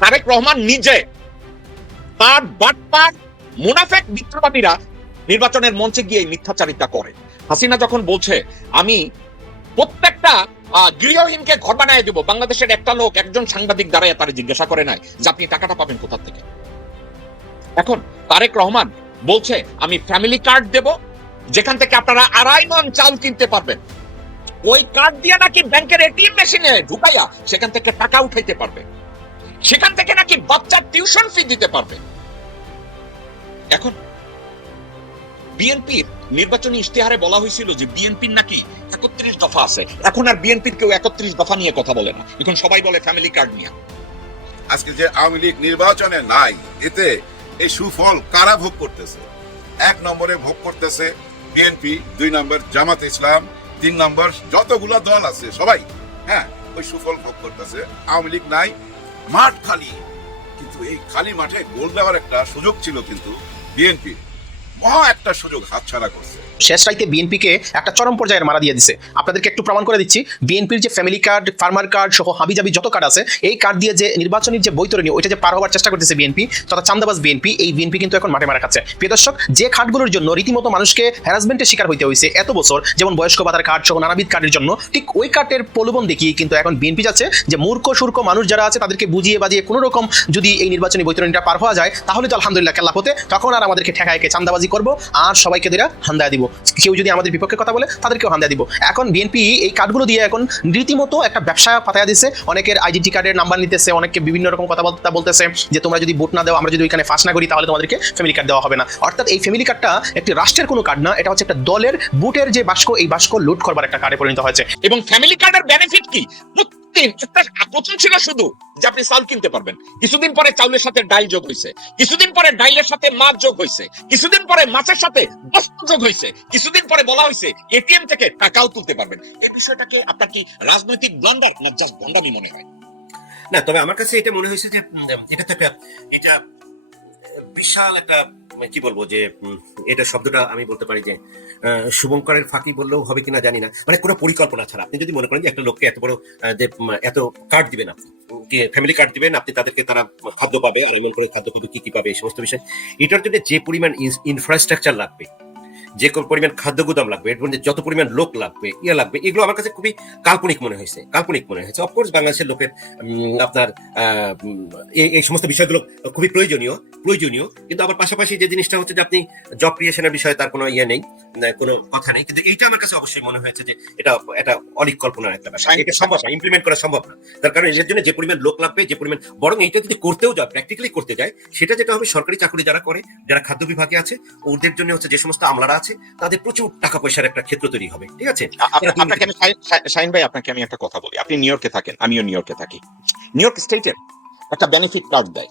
তারেক রহমান নিজে তার বাটপার মুনাফেক মিত্রবাদীরা নির্বাচনের মঞ্চে গিয়ে মিথ্যাচারিতা করে। হাসিনা যখন বলছে আমি প্রত্যেকটা গৃহহীনকে ঘর বানায় দেব, বাংলাদেশের একটা লোক একজন সাংবাদিক দাঁড়ায় তারা জিজ্ঞাসা করে নাই যে আপনি টাকাটা পাবেন কোথা থেকে। এখন তারেক রহমান বলছে আমি ফ্যামিলি কার্ড দেব, যেখান থেকে আপনারা 2.5 মণ চাল কিনতে পারবেন। ওই কার্ড দিয়ে নাকি ব্যাংকের এটিএম মেশিনে ঢুকাইয়া সেখান থেকে টাকা উঠাইতে পারবে, সেখান থেকে নাকি বাচ্চার টিউশন ফি দিতে পারবে। এখন বিএনপির নির্বাচনী ইশতেহারে বলা হয়েছিল যে বিএনপির নাকি 31 দফা আছে। এখন আর বিএনপির কেউ 31 দফা নিয়ে কথা বলে না, এখন সবাই বলে ফ্যামিলি কার্ড নিয়ে। আজকে যে আওয়ামী লীগ নির্বাচনে নাই, এতে এই সুফল কারা ভোগ করতেছে? 1 নম্বরে ভোগ করতেছে বিএনপি, 2 নম্বর জামাত ইসলাম, 3 নম্বর যতগুলো দল আছে সবাই, হ্যাঁ, ওই সুফল ভোগ করতেছে। আওয়ামী লীগ নাই, মাঠ খালি, কিন্তু এই খালি মাঠে গোল দেওয়ার একটা সুযোগ ছিল, কিন্তু বিএনপি মহা একটা সুযোগ হাতছাড়া করছে। শেষ রাইতে বিএনপিকে একটা চরম পর্যায়ের মারা দিয়ে দিছে। আপনাদেরকে একটু প্রমাণ করে দিচ্ছি, বিএনপির যে ফ্যামিলি কার্ড, ফার্মার কার্ড সহ হাবিজাবি যত কার্ড আছে, এই কার্ড দিয়ে যে নির্বাচনের যে বৈতরণী ওইটা যে পার হওয়ার চেষ্টা করতেছে বিএনপি তথা চান্দাবাজ বিএনপি, এই বিএনপি কিন্তু এখন মাঠে মারা খাচ্ছে। প্রিয় দর্শক, যে কার্ডগুলোর জন্য রীতিমতো মানুষকে হ্যারাসমেন্টের শিকার হইতে হয়েছে এত বছর, যেমন বয়স্ক ভাতার কার্ড সহ নানাবিধ কার্ডের জন্য, ঠিক ওই কার্ডের প্রলোভন দেখিয়ে কিন্তু এখন বিএনপি যাচ্ছে যে মূর্খ সুর্খ মানুষ যারা আছে তাদেরকে বুঝিয়ে বাজিয়ে কোনো রকম যদি এই নির্বাচনী বৈতরণীটা পার হওয়া যায় তাহলে তো আলহামদুলিল্লাহ কেল্লা হতে, তখন আর আমাদেরকে ঠেকাইকে চান্দাবাজি করবো আর সবাইকে দেরা হান্দা দিব। কেউ যদি আমাদের বিপক্ষে কথা বলে তাদেরকেও হান্দা দিব। এখন বিএনপি এই কার্ডগুলো দিয়ে এখন রীতিমতো একটা ব্যবসা পাতায়া দিচ্ছে, অনেকের আইডেন্টি কার্ডের নাম্বার নিতেছে, অনেককে বিভিন্ন রকম কথাবার্তা বলতেছে যে তোমরা যদি ভোট না দাও, আমরা যদি ওইখানে ফাঁস না করি তাহলে তোমাদেরকে ফ্যামিলি কার্ড দেওয়া হবে না। অর্থাৎ এই ফ্যামিলি কার্ডটা একটি রাষ্ট্রের কোনো কার্ড না, এটা হচ্ছে একটা দলের বুটের যে বাস্ক, এই বাস্ক লুট করবার একটা কার্ডে পরিণত হয়েছে। এবং ফ্যামিলি কার্ডের বেনিফিট কি? প্রথম ছিল শুধু যে আপনি চাল কিনতে পারবেন, কিছুদিন পরে চাউলের সাথে ডাল যোগ হয়েছে, কিছুদিন পরে ডাইলের সাথে মাছ যোগ হয়েছে, কিছুদিন পরে মাছের সাথে বস্ত্র যোগ হয়েছে, কিছুদিন পরে বলা হয়েছে এটিএম থেকে টাকাও তুলতে পারবেন। এই বিষয়টাকে আপনার কি রাজনৈতিক ব্লান্ডার না জাস্ট ভন্ডামি মনে হয়? না, তবে আমার কাছে এটা মনে হয়েছে যে এটা তো একটা, এটা বিশাল একটা, কি বলবো যে এটা শব্দটা আমি বলতে পারি যে শুভঙ্করের ফাঁকি বললেও হবে কিনা জানি না, মানে কোনো পরিকল্পনা ছাড়া আপনি যদি মনে করেন যে একটা লোককে এত বড় যে এত কার্ড দিবেন, আপনি ফ্যামিলি কার্ড দিবেন, আপনি তাদেরকে তারা খাদ্য পাবে, আর এমন করে খাদ্য পাবে, কি কি পাবে, এই সমস্ত বিষয়, এটার জন্য যে পরিমাণ ইনফ্রাস্ট্রাকচার লাগবে, যে পরিমাণ খাদ্য গুদাম লাগবে, এর মধ্যে যত পরিমাণ লোক লাগবে, লাগবে, এগুলো আমার কাছে খুবই কাল্পনিক মনে হয়েছে। অফকোর্স বাংলাদেশের লোকের আপনার এই সমস্ত বিষয়গুলো খুবই প্রয়োজনীয়, কিন্তু আবার পাশাপাশি যে জিনিসটা হচ্ছে যে আপনি জব ক্রিয়েশনের বিষয়ে তার কোনো ইয়ে নেই, কোনো কথা নেই, কিন্তু এইটা আমার কাছে অবশ্যই মনে হয়েছে যে এটা অনেক কল্পনার একটা ব্যাপার, এটা সম্ভব না, ইমপ্লিমেন্ট করা সম্ভব না। তার কারণ এর জন্য যে পরিমাণ লোক লাগবে, যে পরিমাণ, বরং এইটা যদি করতেও যায়, প্র্যাকটিক্যালি করতে যায়, সেটা যেটা হবে সরকারি চাকরি যারা করে, যারা খাদ্য বিভাগে আছে, ওদের জন্য হচ্ছে যে সমস্ত আমলারা আছে, তাদের প্রচুর টাকা পয়সার একটা ক্ষেত্র তৈরি হবে। ঠিক আছে, আপনাকে শাহিন ভাই, আপনাকে আমি একটা কথা বলি, আপনি নিউ ইয়র্কে থাকেন, আমিও নিউ ইয়র্কে থাকি। নিউ ইয়র্ক স্টেটের একটা বেনিফিট কার্ড দেয়,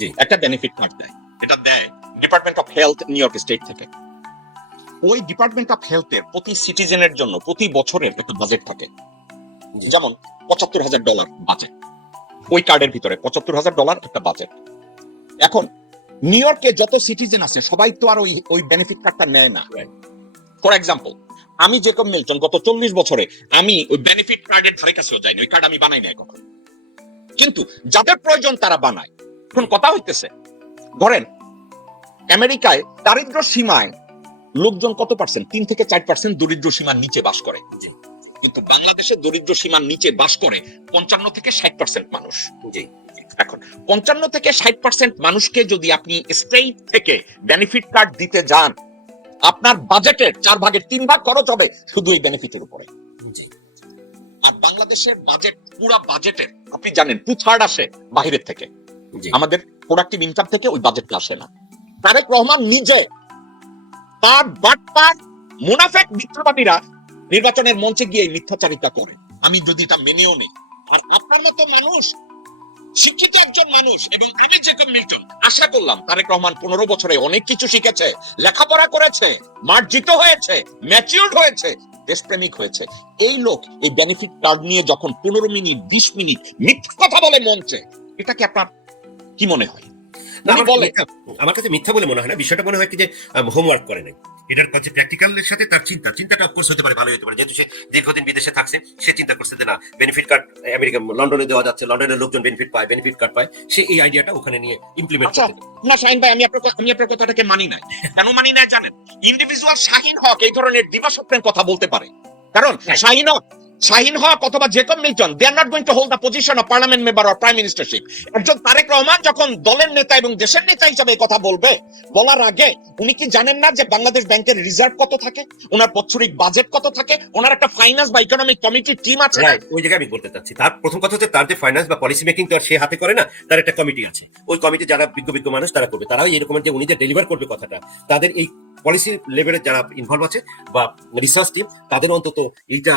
জি, একটা বেনিফিট কার্ড দেয়, এটা দেয় department of health new York state থেকে। ওই ডিপার্টমেন্ট অফ হেলথের প্রতি সিটিজেনের জন্য প্রতি বছরের একটা বাজেট থাকে, যেমন $75,000 বাজেট, ওই কার্ডের ভিতরে $75,000 একটা বাজেট। এখন নিউ ইয়র্কে যত সিটিজেন আছে সবাই তো আর ওই বেনিফিট কার্ডটা নেয় না। ফর এক্সাম্পল, আমি জেকব মিল্টন গত 40 বছরে আমি ওই বেনিফিট কার্ডের ধারে কাছেও যাইনি, ওই কার্ড আমি বানাই নাই কখনো, কিন্তু যাদের প্রয়োজন তারা বানায়। এখন কথা হইতেছে, ধরেন আমেরিকায় দারিদ্র সীমায় লোকজন কত পার্সেন্ট? 3 থেকে 4% দরিদ্র সীমার নিচে বাস করে, কিন্তু বাংলাদেশে দরিদ্র সীমার নিচে বাস করে 55 থেকে 60% মানুষ। এখন 55 থেকে 60% মানুষকে যদি আপনি স্টেট থেকে বেনিফিট কার্ড দিতে যান, আপনার বাজেটের 4 ভাগের 3 ভাগ খরচ হবে শুধু এই বেনিফিটের উপরে। আর বাংলাদেশের বাজেট, পুরা বাজেটের আপনি জানেন 2/3 আসে বাইরের থেকে, আমাদের প্রোডাক্টিভ ইনকাম থেকে ওই বাজেটটা আসে না। তারেক রহমান নিজে তার বাটপার মুনাফেক মিত্রবাদীরা নির্বাচনের মঞ্চে গিয়ে মিথ্যাচারিতা করে, আমি যদি এটা মেনেও নেই। আর আপনার মতো মানুষ, শিক্ষিত একজন মানুষ, এবং আমি জেকব মিল্টন আশা করলাম তারেক রহমান 15 বছরে অনেক কিছু শিখেছে, লেখাপড়া করেছে, মার্জিত হয়েছে, ম্যাচিউরড হয়েছে, দেশপ্রেমিক হয়েছে। এই লোক এই বেনিফিট কার্ড নিয়ে যখন 15 মিনিট 20 মিনিট মিথ্যা কথা বলে মঞ্চে, এটা কি আপনার কি মনে হয়? না, উনি বলে আমার কাছে মিথ্যা বলে মনে হয় না, বিষয়টা মনে হয় কি যে হোমওয়ার্ক করে নাই। এটার কাছে প্র্যাকটিক্যালের সাথে তার চিন্তাটা অফকোর্স হতে পারে, ভালো হতে পারে, যেহেতু সে দীর্ঘদিন বিদেশে থাকছে, সে চিন্তা করছে যে না বেনিফিট কার্ড আমেরিকা লন্ডনে দেওয়া যাচ্ছে, লন্ডনের লোকজন বেনিফিট কার্ড পায়, সে এই আইডিয়াটা ওখানে নিয়ে ইমপ্লিমেন্ট আচ্ছা করতে। না শাহিন ভাই, আমি আপনার কথাটাকে মানি নাই। কেন মানি নাই জানেন? ইন্ডিভিজুয়াল শাহিন হক এই ধরনের দিবাস্বপ্নের কথা বলতে পারে, কারণ শাহিন হক অথবা Jacob Milton, they are not going to hold the position of parliament member or prime ministership. একজন তারেক রহমান যখন দলের নেতা এবং দেশের নেতা হিসেবে এই কথা বলবে, বলার আগে উনি কি জানেন না যে বাংলাদেশ ব্যাংকের রিজার্ভ কত থাকে, ওনার বৎসরিক বাজেট কত থাকে, ওনার একটা ফাইন্যান্স বা ইকোনমিক কমিটির টিম আছে না? রাইট, ওই জায়গায় আমি বলতে চাচ্ছি, তার প্রথম কথা হচ্ছে তার যে ফাইন্যান্স বা পলিসি মেকিং তো আর সে হাতে করে না, তার একটা কমিটি আছে। ওই কমিটি যারা বিজ্ঞ মানুষ তারা করবে, তারাও এরকম যে উনি যে ডেলিভার করবে কথাটা, তাদের এই পলিসি লেভেলে যারা ইনভলভ আছে বা রিসার্চ টিম, তাদের অন্তত এইটা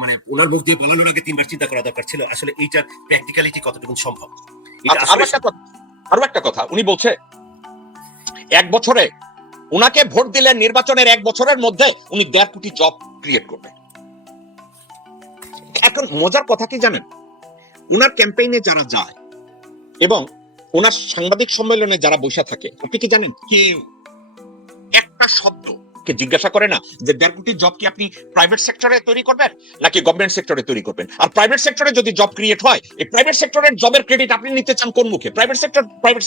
মানে ওনার মুখ দিয়ে বলানোর আগে 3 বার চিন্তা করা দরকার ছিল আসলে এইটার প্র্যাকটিক্যালিটি কতটুকু সম্ভব। এটা আচ্ছা, আরো একটা কথা উনি বলছে 1 বছরে উনাকে ভোট দিলে নির্বাচনের 1 বছরের মধ্যে উনি 1.5 কোটি জব ক্রিয়েট করবে। এখন মজার কথা কি জানেন? উনার ক্যাম্পেইনে যারা যায় এবং ওনার সাংবাদিক সম্মেলনে যারা বসে থাকে, আপনি কি জানেন কি একটা শব্দ কে জিজ্ঞাসা করে না যে 1.5 কোটি জব কি আপনি প্রাইভেট সেক্টরে তৈরি করবেন নাকি গভর্নমেন্ট সেক্টরে তৈরি করবেন? আর প্রাইভেট সেক্টরে যদি জব ক্রিয়েট হয়, এই প্রাইভেট সেক্টরের জবের ক্রেডিট আপনি নিতে চান কোন মুখে? প্রাইভেট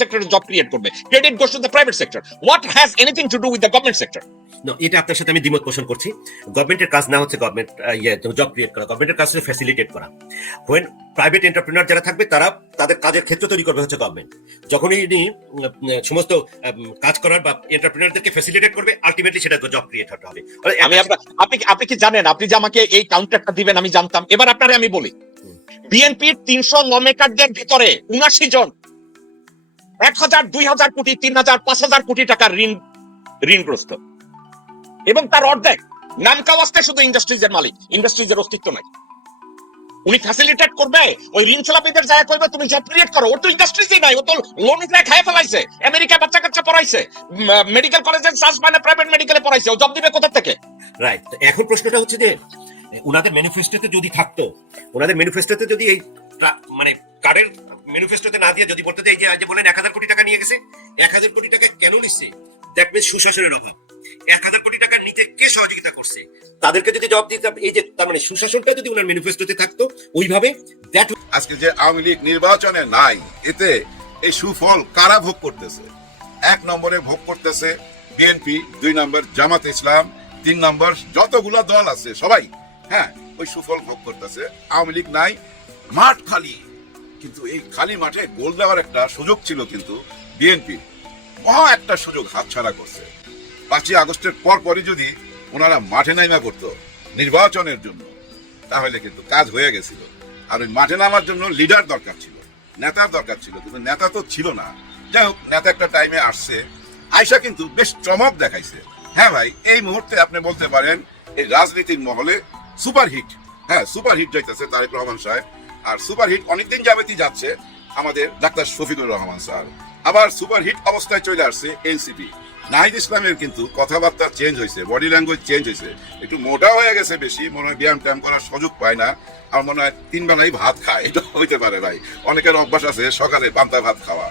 সেক্টরে জব ক্রিয়েট করবে, credit goes to the private sector. What has anything to do with the government sector? এটা আপনার সাথে আমি দ্বিমত পোষণ করছি। গভর্নমেন্টের কাজ না হচ্ছে গভর্নমেন্ট জব ক্রিয়েট করা, গভর্নমেন্টের কাজ হচ্ছে ফ্যাসিলিটেট করা। হোয়েন প্রাইভেট এন্টারপ্রেনার যারা থাকবে তারা তাদের কাজের ক্ষেত্র তৈরি করবে হচ্ছে গভর্নমেন্ট। যখনই ইনি সমস্ত কাজ করার বা এন্টারপ্রেনারদেরকে ফ্যাসিলিটেট করবে, আলটিমেটলি সেটা জব ক্রিয়েট হতে হবে। আপনি কি জানেন, আপনি যে আমাকে এই কাউন্টারটা দিবেন আমি জানতাম। এবার আপনারে আমি বলি, বিএনপির 300 ল মেকারদের ভিতরে 79 জন 1000, 2000 কোটি, 3000, 5000 কোটি টাকার ঋণগ্রস্ত, এবং তার অর্ধেক নাম কাওয়াস্তে শুধু ইন্ডাস্ট্রিজের মালিক, ইন্ডাস্ট্রিজের অস্তিত্ব নাই। উনি ফ্যাসিলিটেট করবে, ওই ঋণ খেলাপিদের জায়গা করবে তুমি জব ক্রিয়েট করো। ওর তো ইন্ডাস্ট্রিজই নাই, ও তো লোন উঠায় খায় ফেলাইছে, আমেরিকা বাচ্চা কাচ্চা পড়াইছে, মেডিকেল কলেজে চান্স পায় না, প্রাইভেট মেডিকেলে পড়াইছে, ও জব দিবে কোথা থেকে? রাইট, এখন প্রশ্নটা হচ্ছে যে ওনাদের ম্যানিফেস্টোতে যদি থাকতো, ওনাদের ম্যানিফেস্টোতে যদি এই মানে কার্ডের ম্যানিফেস্টোতে না দিয়ে যদি বলতে এই যে বলেন 1000 কোটি টাকা নিয়ে গেছে, 1000 কোটি টাকা কেন নিচ্ছে? দেখবে সুশাসনের অভাব। 1000 কোটি টাকা নিতে কে সহযোগিতা করছে, তাদেরকে যদি জবাব দিতে, এই যে তার মানে সুশাসনটা যদি ওনার ম্যানিফেস্টোতে থাকতো ওইভাবে, দ্যাট আজকে যে আওয়ামী লীগ নির্বাচনে নাই, এতে এই সুফল কারা ভোগ করতেছে? 1 নম্বরে ভোগ করতেছে বিএনপি, 2 নম্বর জামাত ইসলাম, 3 নম্বর যতগুলা দল আছে সবাই, হ্যাঁ, ওই সুফল ভোগ করতেছে। আওয়ামী লীগ নাই, মাঠ খালি। কিন্তু এই খালি মাঠে গোল দেওয়ার একটা সুযোগ ছিল, কিন্তু বিএনপি মহা একটা সুযোগ হাতছাড়া করছে। 5ই আগস্টের পরই যদি ওনারা মাঠে নাইমা করতো নির্বাচনের জন্য, তাহলে কিন্তু কাজ হয়ে গেছিল। আর ওই মাঠে নামার জন্য লিডার দরকার ছিল, নেতার দরকার ছিল, কিন্তু নেতা তো ছিল না। যাই হোক, নেতা একটা টাইমে আসছে, আয়সা কিন্তু বেশ চমক দেখাইছে। হ্যাঁ ভাই, এই মুহূর্তে আপনি বলতে পারেন এই রাজনীতির মহলে সুপারহিট, হ্যাঁ সুপারহিট যাইতেছে তারেক রহমান সাহেব। আর সুপারহিট অনেকদিন যাবেতই যাচ্ছে আমাদের ডাক্তার শফিকুর রহমান স্যার। আবার সুপারহিট অবস্থায় চলে আসছে এনসিপি। নাহিদ ইসলামের কিন্তু কথাবার্তা চেঞ্জ হয়েছে, বডি ল্যাঙ্গুয়েজ চেঞ্জ হয়েছে, একটু মোটা হয়ে গেছে বেশি, মনে হয় ব্যায়াম ট্যায়াম করার সুযোগ পায় না। আমার মনে হয় 3 বেলাই ভাত খায়, এটা হইতে পারে ভাই। অনেকের অভ্যাস আছে সকালে পান্তা ভাত খাওয়া,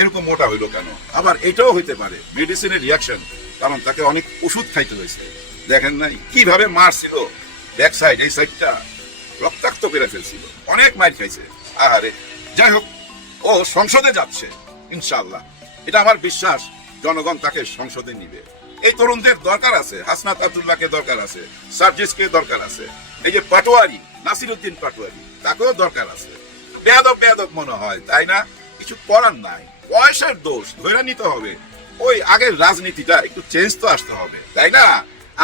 এরকম মোটা হইলো কেন? আবার এটাও হইতে পারে মেডিসিনের রিয়াকশন, কারণ তাকে অনেক ওষুধ খাইতে হয়েছে। দেখেন নাই কিভাবে মারছিল, ব্যাক সাইড, এই সাইডটা রক্তাক্ত করে ফেলছিল, অনেক মার খাইছে। আরে যাই হোক, ও সংসদে যাচ্ছে ইনশাআল্লাহ, এটা আমার বিশ্বাস। জনগণ তাকে সংসদে নিবে। এই তরুণদের দরকার আছে, হাসনাত আব্দুল্লাহকে দরকার আছে, সার্জিসকে দরকার আছে, এই যে পাটোয়ারি, নাসিরউদ্দিন পাটোয়ারি, তাকেও দরকার আছে। বেয়াদব মনে হয়, তাই না? কিছু করার নাই, বয়সের দোষ ধরে নিতে হবে। ওই আগের রাজনীতিটা একটু চেঞ্জ তো আসতে হবে, তাই না?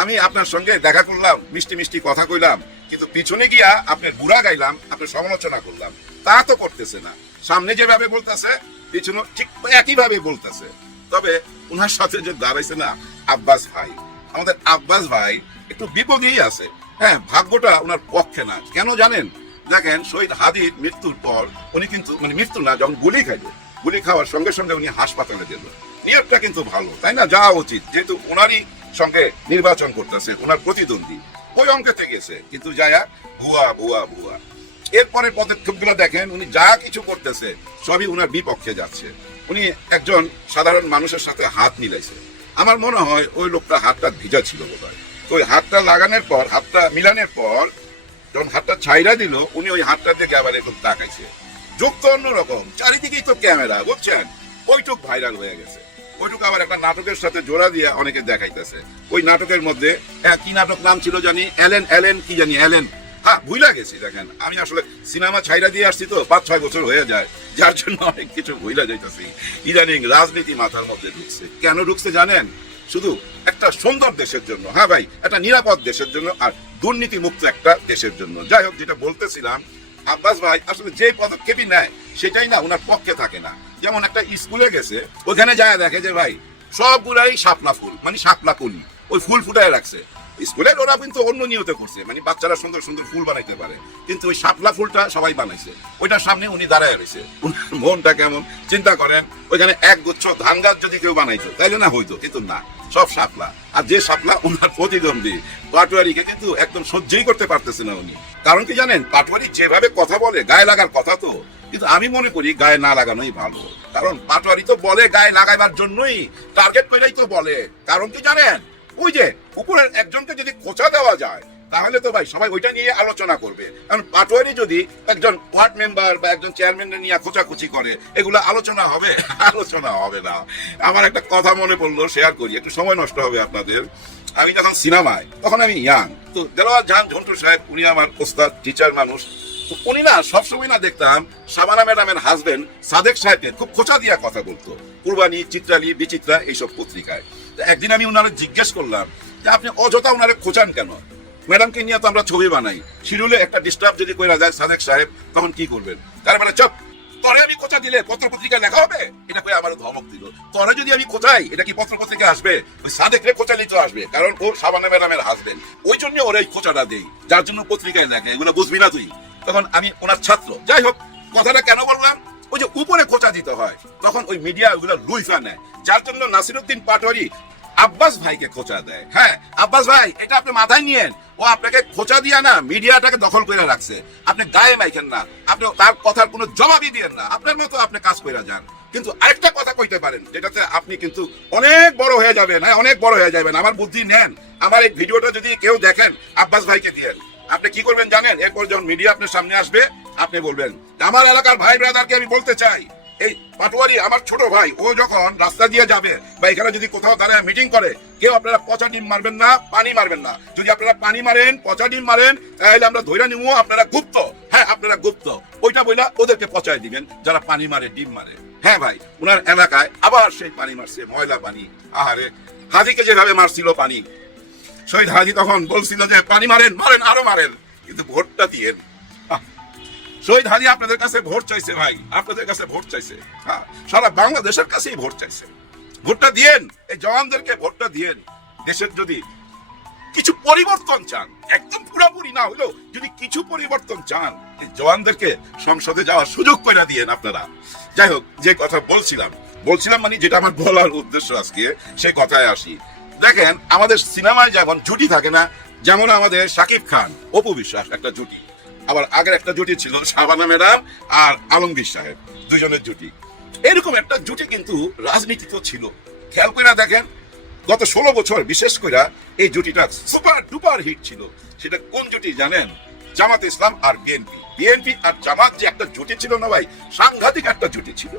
আমি আপনার সঙ্গে দেখা করলাম, মিষ্টি মিষ্টি কথা কইলাম, কিন্তু পিছনে গিয়া আপনার বুড়া গাইলাম, আপনার সমালোচনা করলাম, তা তো করতেছে না। সামনে যেভাবে বলতেছে, পিছনে ঠিক একইভাবে বলতেছে। তবে উনার সাথে যে দাঁড়াইছে না আব্বাস ভাই, আমাদের আব্বাস ভাই একটু বিপদেই আছে। হ্যাঁ, ভাগ্যটা ওনার পক্ষে না। কেন জানেন? দেখেন, শহীদ হাদির মৃত্যুর পর উনি কিন্তু, মানে মৃত্যু না, যখন গুলি খাইলো, গুলি খাওয়ার সঙ্গে সঙ্গে উনি হাসপাতালে গেল। নিয়তটা কিন্তু ভালো, তাই না? যাওয়া উচিত, যেহেতু ওনারই সঙ্গে নির্বাচন করতেছে, ওনার প্রতিদ্বন্দ্বী, ওই অঙ্কেতে গেছে। কিন্তু যায়া ভুয়া ভুয়া ভুয়া। এরপরে পদক্ষেপগুলো দেখেন, উনি যা কিছু করতেছে সবই উনার বিপক্ষে যাচ্ছে। উনি একজন সাধারণ মানুষের সাথে হাত মিলাইছে। আমার মনে হয় ওই লোকটা হাতটা ভিজা ছিল বোধহয়। তো ওই হাতটা লাগানোর পর, হাতটা মিলানোর পর যখন হাতটা ছাইরা দিল, উনি ওই হাতটার দিকে আবার একটু তাকাইছে। যোগ তো অন্যরকম, চারিদিকেই তো ক্যামেরা, বুঝছেন? ওইটুক ভাইরাল হয়ে গেছে। ওইটুকু আবার একটা নাটকের সাথে জোড়া দিয়ে অনেকে দেখাইতেছে। ওই নাটকের মধ্যে কি নাটক নাম ছিল জানি, অ্যালেন কি জানি, অ্যালেন, হ্যাঁ ভুলা গেছি। দেখেন আমি আসলে সিনেমা ছাইরা দিয়ে আসছি তো, 5-6 বছর হয়ে যায়, যার জন্য অনেক কিছু ভুলা যাইতেছি। ইদানিং রাজনীতি মাথার মধ্যে ঢুকছে। কেন ঢুকছে জানেন? শুধু একটা সুন্দর দেশের জন্য, হ্যাঁ ভাই, একটা নিরাপদ দেশের জন্য, আর দুর্নীতি মুক্ত একটা দেশের জন্য। যাই হোক, যেটা বলতেছিলাম, আব্বাস ভাই আসলে যে পদক্ষেপই নেয় সেটাই না ওনার পক্ষে থাকে না। যেমন একটা স্কুলে গেছে, ওখানে যায় দেখে যে ভাই সবগুলাই শাপলা ফুল, মানে শাপলা কলি, ওই ফুল ফুটায় রাখছে। স্কুলের ওরা কিন্তু অন্য নিয়তে করছে, মানে বাচ্চারা সুন্দর সুন্দর ফুল বানাইতে পারে, কিন্তু ওই শাপলা ফুলটা সবাই বানাইছে। ওইটার সামনে উনি দাঁড়ায় রয়েছে। মনটা কেমন চিন্তা করেন, ওইখানে এক গুচ্ছ ধান গাছ যদি কেউ বানাইতো তাইলে না হইতো, কিন্তু না, সব শাপলা। আর যে শাপলা ওনার প্রতিদ্বন্দ্বী পাটোয়ারিকে কিন্তু একদম সহ্যই করতে পারতেছে না উনি। কারণ কি জানেন, পাটোয়ারি যেভাবে কথা বলে গায়ে লাগার কথা তো, কিন্তু আমি মনে করি গায়ে না লাগানোই ভালো। কারণ পাটোয়ারি তো বলে গায়ে লাগাইবার জন্যই, টার্গেট করেই তো বলে। কারণ কি জানেন, ওই যে উপরের একজনকে যদি খোঁচা দেওয়া যায় তাহলে তো ভাই সবাই ওইটা নিয়ে আলোচনা করবে। কারণ পাটোয়ারি যদি একজন ওয়ার্ড মেম্বার বা একজন চেয়ারম্যান নিয়ে খোঁচাখুচি করে, এগুলো আলোচনা হবে? আলোচনা হবে না। আমার একটা কথা মনে পড়লো, শেয়ার করি, একটু সময় নষ্ট হবে আপনাদের। আমি যখন সিনেমায়, তখন আমি ইয়াং, তো দেলোয়ার জাহান ঝন্টু সাহেব, উনি আমার ওস্তাদ, টিচার মানুষ। তো উনি না সবসময় না দেখতাম শাবানা ম্যাডামের হাজবেন্ড সাদেক সাহেবকে খুব খোঁচা দিয়া কথা বলতো, কুরবানি, চিত্রালী, বিচিত্রা এইসব পত্রিকায়। একদিন আমি উনারে জিজ্ঞেস করলাম যে আপনি অযথা উনারে খোঁচান কেন? ম্যাডামকে নিয়ে তো আমরা ছবি বানাই, শিডিউলে একটা ডিস্টার্ব যদি কইরা যায় সাদেক সাহেব, তখন কি করবেন? তার মানে চপ, তরে আমি খোঁচা দিলে পত্র পত্রিকায় লেখা হবে? এটা করে আমার ধমক দিল। তরে যদি আমি খোঁচাই, এটা কি পত্র পত্রিকায় আসবে? ওই সাদেকরে খোঁচালি তো আসবে, কারণ ও শাবানা ম্যাডামের হাজবেন্ড। ওই জন্য ওর এই খোঁচাটা দেই, যার জন্য পত্রিকায় লেখে। এগুলো বুঝবি না তুই? তখন আমি ওনার ছাত্র। যাই হোক, কথাটা কেন বললাম, ওই যে উপরে খোঁচা দিতে হয়, তখন ওই মিডিয়া ওগুলো লুইফা নেয়, যার জন্য নাসিরউদ্দিন পাটোয়ারি আব্বাস ভাইকে খোঁচা দেয়। হ্যাঁ, আব্বাস ভাই, এটা আপনি মাথায় নিয়েন। ও আপনাকে খোঁচা দিয়া না মিডিয়াটাকে দখল করে রাখছে। আপনি গায়ে মাইকেন না, আপনি তার কথার কোনো জবাবই দিয়েন না, আপনার মতো আপনি কাজ করে যান। কিন্তু আরেকটা কথা কইতে পারেন, যেটাতে আপনি কিন্তু অনেক বড় হয়ে যাবেন। হ্যাঁ, অনেক বড় হয়ে যাবেন। আমার বুদ্ধি নেন। আমার এই ভিডিওটা যদি কেউ দেখেন, আব্বাস ভাইকে দিয়েন। আপনি কি করবেন জানেন? এরপর যখন মিডিয়া আপনার সামনে আসবে, আপনি বলবেন, আমার এলাকার ভাই ব্রাদারকে আমি বলতে চাই, এই পাটোয়ারি আমার ছোট ভাই, ও যখন রাস্তা দিয়ে যাবে বা এখানে যদি কোথাও দাঁড়ায় মিটিং করে, কেউ আপনারা পচা ডিম মারবেন না, পানি মারবেন না। যদি আপনারা পানি মারেন, পচা ডিম মারেন, তাহলে আমরা ধৈর্য নিব আপনারা গুপ্ত। হ্যাঁ, আপনারা গুপ্ত। ওইটা বইলা ওদেরকে পচায় দিবেন, যারা পানি মারে, ডিম মারে। হ্যাঁ ভাই, উনার এলাকায় আবার সেই পানি মারছে, ময়লা পানি। আহারে, হাজিকে যেভাবে মারছিল পানি, শহীদ হাজি তখন বলছিল যে পানি মারেন, মারেন, আরো মারেন, কিন্তু ভোটটা দিয়েন। শহীদ হাজি আপনাদের কাছে ভোট চাইছে ভাই, আপনাদের কাছে ভোট চাইছে। হ্যাঁ, সারা বাংলাদেশের কাছেই ভোট চাইছে। ভোটটা দিয়েন, এই জওয়ানদেরকে ভোটটা দিয়েন। দেশের যদি কিছু পরিবর্তন চান, একদম পুরোপুরি না হলেও যদি কিছু পরিবর্তন চান, এই জওয়ানদেরকে সংসদে যাওয়ার সুযোগ করে দিয়েন আপনারা। যাই হোক, যে কথা বলছিলাম মানে যেটা আমার বলার উদ্দেশ্য আজকে, সেই কথায় আসি। দেখেন, আমাদের সিনেমায় যেমন জুটি থাকে না, যেমন আমাদের শাকিব খান, অপু বিশ্বাস একটা জুটি, আবার আগের একটা জুটি ছিল শাবানা ম্যাডাম আর আলমগীর সাহেব, দুজনের জুটি। এরকম একটা জুটি কিন্তু রাজনীতিতেও ছিল। খেয়াল করে দেখেন, গত 16 বছর বিশেষ করে এই জুটিটা সুপার ডুপার হিট ছিল। সেটা কোন জুটি জানেন? জামাত ইসলাম আর বিএনপি। বিএনপি আর জামাত যে একটা জুটি ছিল না ভাই, সাংঘাতিক একটা জুটি ছিল।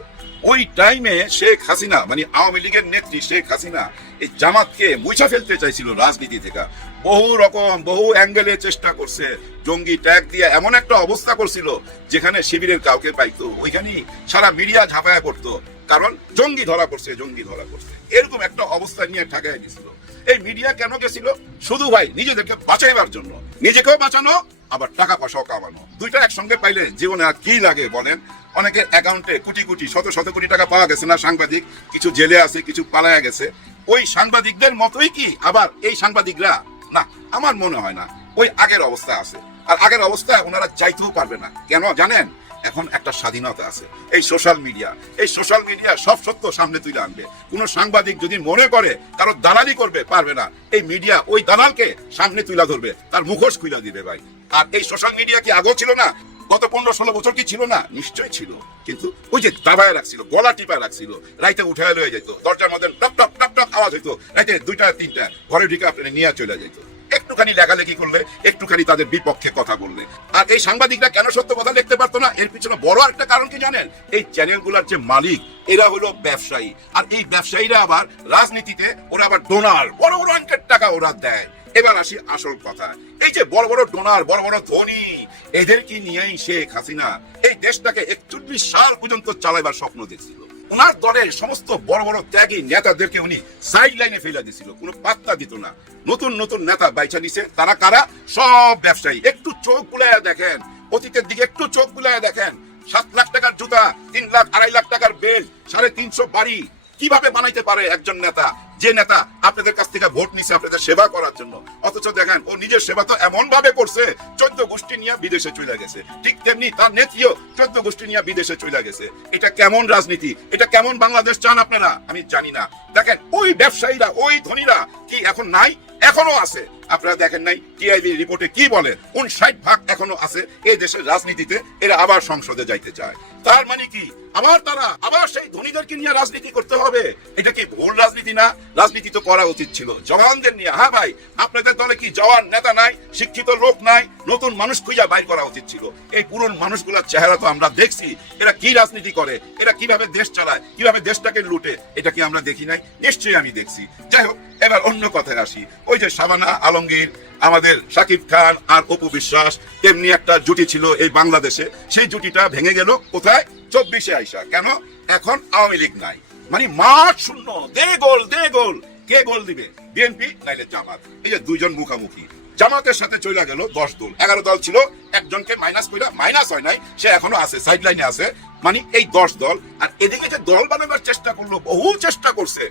ওই টাইমে শেখ হাসিনা, মানে আওয়ামী লীগের নেত্রী শেখ হাসিনা, এই জামাতকে মুছা ফেলতে চাইছিল রাজনীতি থেকে। বহু রকম, বহু অ্যাঙ্গেলে চেষ্টা করছে, জঙ্গি ট্যাগ দিয়ে এমন একটা অবস্থা করছিল যেখানে শিবিরের কাউকে পাইতো, ওইখানেই সারা মিডিয়া ঝাঁপায়া পড়তো, কারণ জঙ্গি ধরা পড়ছে, জঙ্গি ধরা পড়ছে। এরকম একটা অবস্থা নিয়ে ঠেকায় গেছিল। এই মিডিয়া কেন গেছিল? শুধু ভাই নিজেদেরকে বাঁচাইবার জন্য, নিজেকেও বাঁচানো, আবার টাকা পয়সাও কামানো। দুইটা একসঙ্গে পাইলে জীবনে আর কি লাগে বলেন? অনেকের অ্যাকাউন্টে কোটি কোটি, শত শত কোটি টাকা পাওয়া গেছে না সাংবাদিক, কিছু জেলে আছে, কিছু পালায়া গেছে। ওই সাংবাদিকদের মতোই কি আবার এই সাংবাদিকরা? না, আমার মনে হয় না। ওই আগের অবস্থা আছে, আর আগের অবস্থায় ওনারা চাইতেও পারবে না। কেন জানেন? এখন একটা স্বাধীনতা আছে, এই সোশ্যাল মিডিয়া। এই সোশ্যাল মিডিয়া সব সত্য সামনে তুলে আনবে। কোন সাংবাদিক যদি মনে করে কারো দালালি করবে, পারবে না। এই মিডিয়া ওই দালালকে সামনে তুলে ধরবে, তার মুখোশ খুলে দিবে ভাই। আর এই সোশ্যাল মিডিয়া কি আগেও ছিল না? গত 15-16 বছর কি ছিল না? নিশ্চয়ই ছিল। কিন্তু ওই যে দাবায় রাখছিল, গলা টিপায় রাখছিল, রাইতে উঠায় লয়ে যেত, দরজার মধ্যে টপ টপ টপ টপ আওয়াজ হইতো, রাইতে 2টা 3টা ঘরে ঢুকে আপনারা নিয়ে চলে যেত। একটুখানি লেখালেখি করলে, একটুখানি তাদের বিপক্ষে কথা বললে। আর এই সাংবাদিকরা কেন সত্য কথা লিখতে পারতো না? এর পিছনে বড় একটা কারণ কি জানেন? এই চ্যানেলগুলোর যে মালিক, এরা হলো ব্যবসায়ী। আর এই ব্যবসায়ীরা আবার রাজনীতিতে ওরা আবার ডোনার, বড় বড় অঙ্কের টাকা ওরা দেয়। এবার আসি আসল কথা। এই যে বড় বড় ডোনার, বড় বড় ধনী, এদেরকে নিয়েই শেখ হাসিনা এই দেশটাকে 41 সাল পর্যন্ত চালাইবার স্বপ্ন দেখছিল। ওনার দলের সমস্ত বড় বড় ত্যাগী নেতাদেরকে উনি সাইড লাইনে ফেলে দিছিল, কোনো পাত্তা দিত না। নতুন নতুন নেতা বাইছা নিছে, তারা কারা? সব ব্যবসায়ী। একটু চোখ বুলাইয়া দেখেন, অতীতের দিকে একটু চোখ বুলাইয়া দেখেন। 7 লাখ টাকার জুতা, 3 লাখ 2.5 লাখ টাকার বেল, 350 বাড়ি কিভাবে বানাইতে পারে একজন নেতা? যে নেতা আপনাদের কাছ থেকে ভোট নিছে আপনাদের সেবা করার জন্য, অথচ দেখেন ও নিজের সেবা তো এমন ভাবে করছে 14 গোষ্ঠী নিয়ে বিদেশে চলে গেছে। ঠিক তেমনি তার নেত্রীও 14 গোষ্ঠী নিয়ে বিদেশে চলে গেছে। এটা কেমন রাজনীতি? এটা কেমন বাংলাদেশ চান আপনারা? আমি জানি না। দেখেন ওই ব্যবসায়ীরা, ওই ধনীরা কি এখন নাই? এখনো আছে। আপনারা দেখেন নাই টিআইবি রিপোর্টে কি বলে? 59% এখনো আছে এই দেশের রাজনীতিতে। এরা আবার সংসদে যাইতে চায়। তার মানে কি তারা আবার সেই ধনীদেরকে নিয়ে রাজনীতি করতে হবে? এটা কি ভুল রাজনীতি না? রাজনীতি তো করা উচিত ছিল জওয়ানদের নিয়ে। হ্যাঁ ভাই, আপনাদের দলে কি জওয়ান নেতা নাই, শিক্ষিত লোক নাই? নতুন মানুষ খুঁজে বাইর করা উচিত ছিল। এই পুরনো মানুষগুলোর চেহারা তো আমরা দেখছি, এরা কি রাজনীতি করে, এরা কিভাবে দেশ চালায়, কিভাবে দেশটাকে লুটে, এটা কি আমরা দেখি নাই? নিশ্চয়ই আমি দেখছি। যাই হোক, এবার অন্য কথায় আসি। ওই যে শাবানা আলমগীর, আমাদের শাকিব খান আর অপু বিশ্বাস, তেমনি একটা জুটি ছিল এই বাংলাদেশে। সেই জুটিটা ভেঙে গেল কোথায়? 24-এ আইসা। কেন? এখন আওয়ামী লীগ নাই, মানে মাঠ শূন্য। দে গোল, দে গোল। কে গোল দিবে? বিএনপি নাইলে জামাত। এই যে দুইজন মুখামুখি। জামাতের সাথে চলে গেল 10 দল। 11 দল ছিল, একজনকে মাইনাস কইরা, মাইনাস হয় নাই, সে এখনো আছে, সাইড লাইনে আছে। মানে এই 10 দল। আর এদিকে যে দল বানাবার চেষ্টা করলো, বহু চেষ্টা করছে,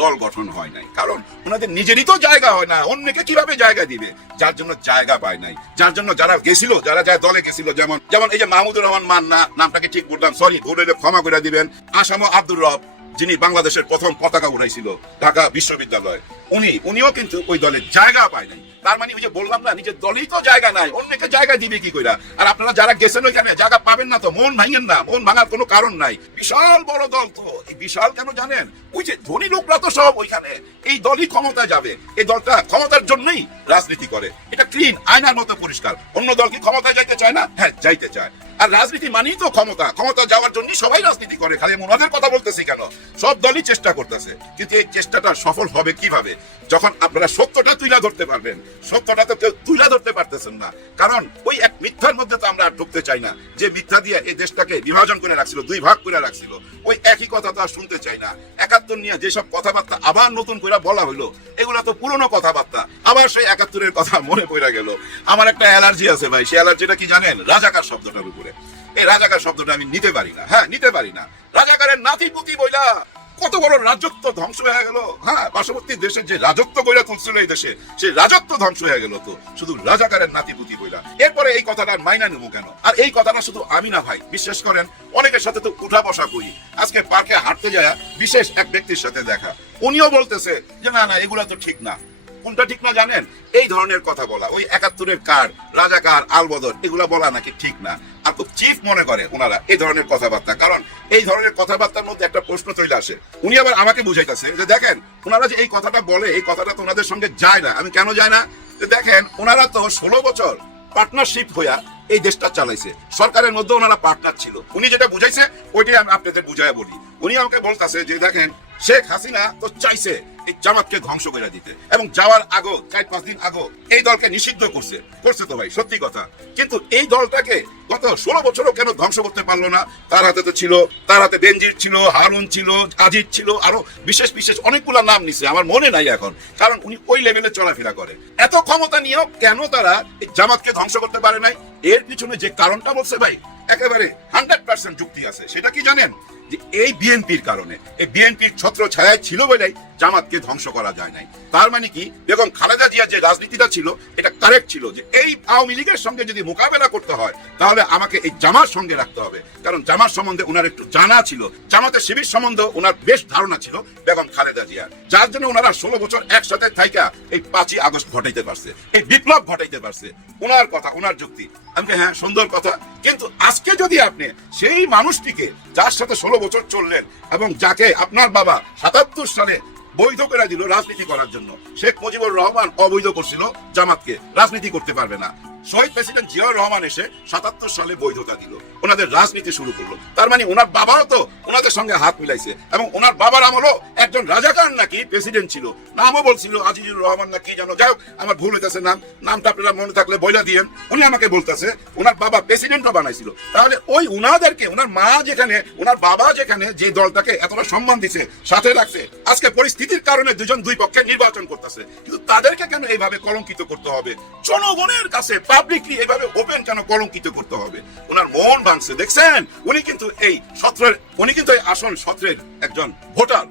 দল গঠন হয় নাই। কারণ ওনাদের নিজেরই তো জায়গা হয় না, অন্যকে কিভাবে জায়গা দিবে? যার জন্য জায়গা পায় নাই, যার জন্য যারা গেছিল, যারা যায় দলে গেছিল, যেমন এই যে মাহমুদুর রহমান মান্না, নামটাকে ঠিক বললাম, সরি, ভুল হলে ক্ষমা করে দিবেন। আসামো আব্দুর রব, যিনি বাংলাদেশের প্রথম পতাকা উড়াইছিল ঢাকা বিশ্ববিদ্যালয়, উনিও কিন্তু ওই দলে জায়গা পায় নাই। তার মানে ওই যে বললাম না, নিজের দলেই তো জায়গা নাই, অন্যকে জায়গা দিবে কি কইরা? আর আপনারা যারা গেছেন ওইখানে জায়গা পাবেন না তো, মন ভাঙেন না, মন ভাঙার কোনো কারণ নাই। বিশাল বড় দল তো। এই বিশাল কেন জানেন? ওই যে ধনী লোকরা তো সব ওইখানে, এই দলই ক্ষমতায় যাবে। এই দলটা ক্ষমতার জন্যই রাজনীতি করে। এটা ক্লিন, আয়নার মতো পরিষ্কার। অন্য দল কি ক্ষমতায় যাইতে চায় না? হ্যাঁ, যাইতে চায়। আর রাজনীতি মানেই তো ক্ষমতা। ক্ষমতা যাওয়ার জন্য সবাই রাজনীতি করে। খালি ওনাদের কথা বলতেছি কেন? সব দলই চেষ্টা করতেছে। কিন্তু এই চেষ্টাটা সফল হবে কিভাবে? যখন আপনারা সত্যটা তুলে ধরতে পারবেন। সত্যটা তো কেউ তুলে ধরতে পারতেছেন না। কারণ ওই এক মিথ্যার মধ্যে তো আমরা আর ঢুকতে চাই না, যে মিথ্যা দিয়ে এই দেশটাকে বিভাজন করে রাখছিল, 2 ভাগ করে রাখছিল। ওই একই কথা তো আর শুনতে চাই না। 71 নিয়ে যেসব কথাবার্তা আবার নতুন করে বলা হইলো, এগুলা তো পুরনো কথাবার্তা। আবার সেই 71-এর কথা মনে পড়ে গেল। আমার একটা অ্যালার্জি আছে ভাই। সেই অ্যালার্জিটা কি জানেন? রাজাকার শব্দটার উপরে। এই রাজাকার শব্দটা আমি নিতে পারি না। হ্যাঁ, নিতে পারি না। রাজাকারের নাতিপুতি বইলা কত বড় রাজত্ব ধ্বংস হয়ে গেল। হ্যাঁ, পার্শ্ববর্তী দেশের যে রাজত্ব বইলা তুলছিল এই দেশে, সেই রাজত্ব ধ্বংস হয়ে গেল তো শুধু রাজাকারের নাতিপুতি বইলা। এরপরে এই কথাটা মাইনা নেবো কেন? আর এই কথাটা শুধু আমি না ভাই, বিশ্বাস করেন, অনেকের সাথে তো উঠা বসা করি। আজকে পার্কে হাঁটতে যায় বিশেষ এক ব্যক্তির সাথে দেখা, উনিও বলতেছে যে না না, এগুলা তো ঠিক না। কোনটা ঠিক না জানেন? এই ধরনের কথা বলা, ওই 71-এর কার্ড, রাজাকার, আলবদর, এগুলা বলা নাকি ঠিক না। আর খুব চিফ মনে করে ওনারা এই ধরনের কথাবার্তা। কারণ এই ধরনের কথাবার্তার মধ্যে একটা প্রশ্ন চলে আসে। উনি আবার আমাকে বুঝাইতেছে যে দেখেন, ওনারা যে এই কথাটা বলে, এই কথাটা তো ওনাদের সঙ্গে যায় না। আমি কেন যায় না? দেখেন, ওনারা তো 16 বছর পার্টনারশিপ হইয়া এই দেশটা চালাইছে। সরকারের মধ্যে ওনারা পার্টনার ছিল। উনি যেটা বুঝাইছে ওইটাই আমি আপনাদের বুঝাইয়া বলি। উনি আমাকে বলতেছে যে দেখেন, শেখ হাসিনা তো চাইছে এই জামাতকে ধ্বংস করে দিতে, এবং যাওয়ার আগে 4-5 দিন আগে এই দলকে নিষিদ্ধ করছে তো ভাই, সত্যি কথা। কিন্তু এই দলটাকে গত 16 বছরও কেন ধ্বংস করতে পারলো না? তার হাতে তো ছিল, তার হাতে বেনজির ছিল, হারুন ছিল, আজিজ ছিল, আরো বিশেষ বিশেষ অনেকগুলো নাম নিছে, আমার মনে নাই এখন। কারণ উনি ওই লেভেলে চলাফেরা করে। এত ক্ষমতা নিয়েও কেন তারা এই জামাতকে ধ্বংস করতে পারে নাই? এর পিছনে যে কারণটা বলছে ভাই, একেবারে 100% যুক্তি আছে। সেটা কি জানেন? যে এই বিএনপির কারণে, এই বিএনপির ছত্র ছায়ায় ছিল বলেই জামাতকে ধ্বংস করা যায় নাই। তার মানে কি, বেগম খালেদা জিয়া যে রাজনীতিটা ছিল এটা কারেক্ট ছিল, যে এই আওয়ামী লীগের সঙ্গে যদি মোকাবেলা করতে হয় তাহলে আমাকে এই জামাত সঙ্গে রাখতে হবে, কারণ জামাত সম্বন্ধে ওনার একটু জানা ছিল, জামাতের শিবির সম্বন্ধে ওনার বেশ ধারণা ছিল বেগম খালেদা জিয়ার, যার জন্য ওনারা 16 বছর একসাথে থাইকা এই 5ই আগস্ট ঘটাইতে পারছে, এই বিপ্লব ঘটাইতে পারছে। ওনার কথা, ওনার যুক্তি, আমি হ্যাঁ সুন্দর কথা, কিন্তু আজকে যদি আপনি সেই মানুষটিকে যার সাথে 16 বছর চললেন এবং যাকে আপনার বাবা 77 সালে বৈধ করে দিল রাজনীতি করার জন্য, শেখ মুজিবুর রহমান অবৈধ করছিল জামাতকে, রাজনীতি করতে পারবে না, শহীদ প্রেসিডেন্ট জিয়াউর রহমান এসে 77 সালে বৈধতা দিল, ওনাদের রাজনীতি শুরু করলো। তার মানে ওনার বাবাও তো ওনাদের সঙ্গে হাত মিলাইছে, এবং ওনার বাবার আমলও একজন রাজাকার নাকি প্রেসিডেন্ট ছিল, নামও বলছিল আজিজুর রহমান নাকি যেন, যাই হোক আমার ভুল হইতেছে নামটা আপনারা মনে থাকলে বইলা দিয়েন, উনি আমাকে বলতেছে ওনার বাবা প্রেসিডেন্টও বানাইছিল। তাহলে ওই উনাদেরকে, ওনার মা যেখানে, ওনার বাবা যেখানে যে দলটাকে এতটা সম্মান দিছে, সাথে রাখছে, আজকে পরিস্থিতির কারণে দুজন দুই পক্ষে নির্বাচন করতেছে, কিন্তু তাদেরকে কেন এইভাবে কলঙ্কিত করতে হবে? জনগণের কাছে পাবলিকলি এইভাবে ওপেন কেন কলঙ্কিত করতে হবে? ওনার মন ভাঙছে, দেখছেন? উনি কিন্তু এই আসল সত্রের একজন ভোটার।